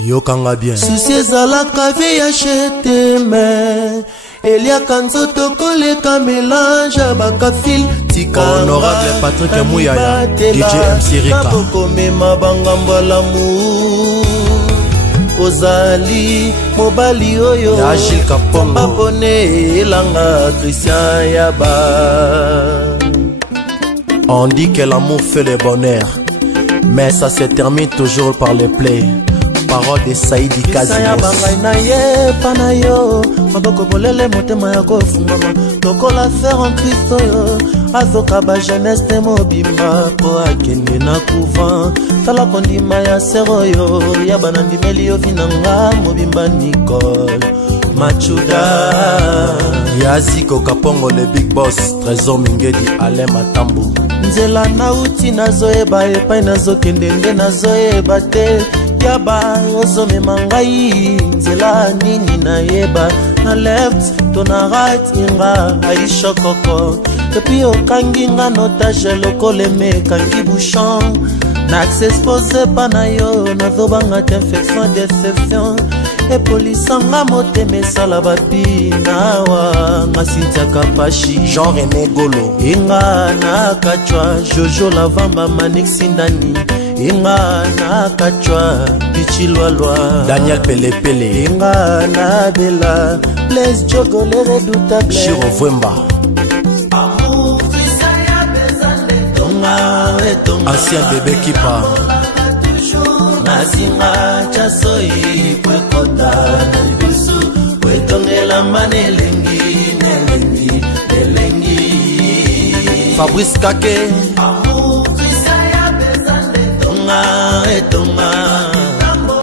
Yokanga bien. Souci ezalaka VHT mais Eliaka nzoto koleka mélange bakafil tika Honorable Patrick Mouyaya DJ MC Rika Nabokomema bangambo l'amour Ozali mobali oyo ya Gilles Kapongo Babone elanga Christian Yaba. On dit que l'amour fait le bonheur, mais ça se termine toujours par le play. Parole de Saïdi Kazimos. Maboko bolele motema ya kofungama lokola fer en Christ yo azoka ba jeunesse te mobimba po akende na couvent tala kondima ya sero yo ya banandimeli yo vinanga mobimba Nicole Machuda Yaziko Kapongo le big boss Trésor Mingedi Alain Matambo nzela nauti nazoyeba epai nazokende nde nazoyeba te Yaba ozomema ngai nzela nini nayeba na left to na right inga Aisha Koko Epi okangi nga notage lokoleme kangi bouchon na expose pa na yo nazobanga infection déception epolisanga motema esala bapinawa ngasintiaka pashi Jean René Golo inga na kachwa Jojo Lavamba Manixi Ndani inga na kachwa Pichilwalwa Daniel Pelepele inga na bela Blaise Jogo le redoutable Chiro Vwemba Ancien bébé Kipa Nazinga chasoi kwekota Nalibusu kwetongela mane lengi Fabrice Kake